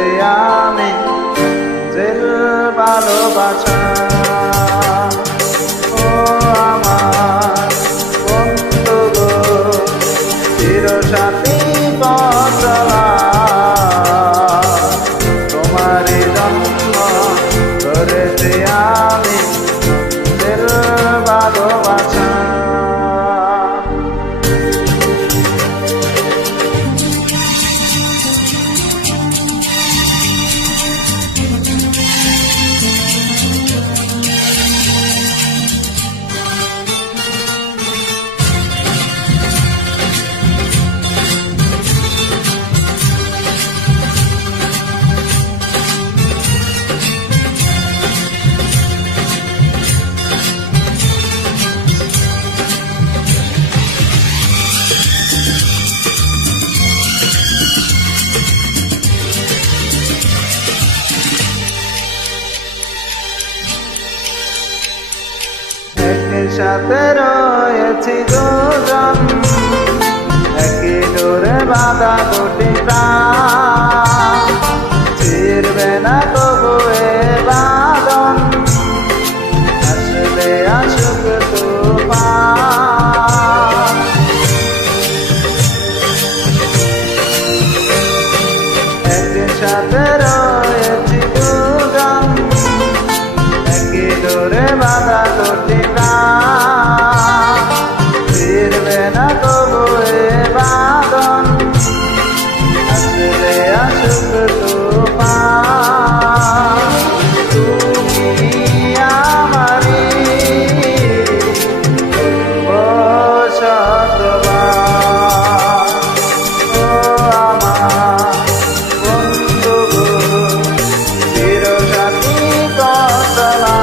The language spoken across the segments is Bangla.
করেছি আমি জেল ভালোবাসা। ও আমার বন্ধু গো, চিরসাথী পথচলা, তোমারই জন্য করেছি আমি জেল ভালোবাসা। একসাথে রয়েছি দুজন, একই ডোরে বাঁধা দুটি প্রাণ, ছিড়বে না তবু এ বাঁধন, আসলে আসুক তুফান। একসাথে রয়েছি দুজন, একই ডোরে বাঁধা দুটি প্রাণ, ফিরবে না তবু এ বাঁধন, আসলে আসুক তুফান। তুমি আমারই শতবার, ও আমার বন্ধু গো, চিরসাথী পথচলা,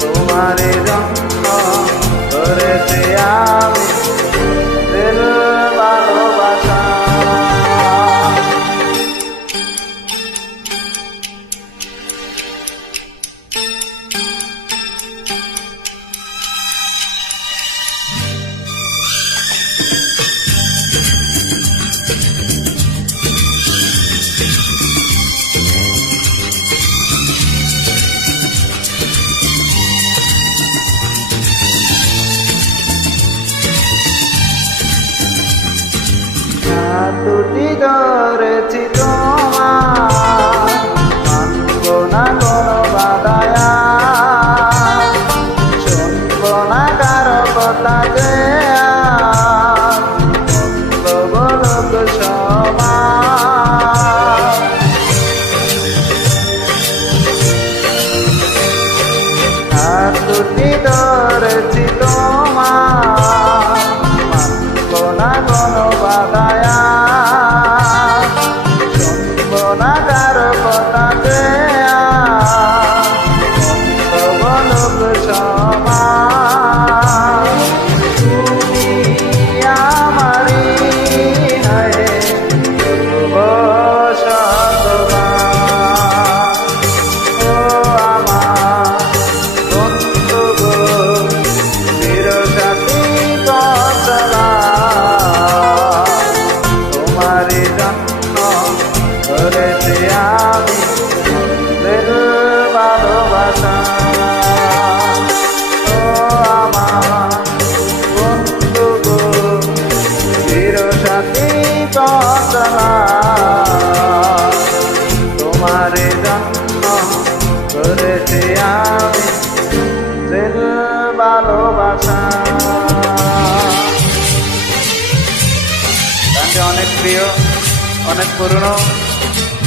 তোমারই জন্য করেছি আমি জেল ভালোবাসা। হাত দুটি ধরেছি তোমার, মানব না কোনো বাধায়া, শুনব না কারো কথা যে বন্ধ বলুক সমাজ। হাত দুটি ধরেছি তোমার, মানব না কোনো বাধায়া, শুনব না কারো কথা যে বন্ধ বলুক সমাজ। তুমি আমারই হয়ে শতবার, ও আমার বন্ধু গো, চিরসাথী পথচলা, তোমারই জন্য করেছি আমি জেল ভালোবাসা। ও আমার বন্ধু গো, চিরসাথী পথচলা, তোমারই জন্য করেছি আমি জেল ভালোবাসা। গানটি অনেক প্রিয়, অনেক পুরনো,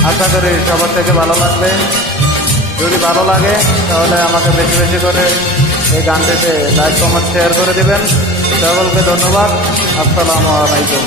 আশা করি সবার থেকে ভালো লাগবে। যদি ভালো লাগে তাহলে আমাকে বেশি বেশি করে এই গানটিতে লাইক কমেন্ট শেয়ার করে দিবেন। সকলকে ধন্যবাদ। আসসালামু আলাইকুম।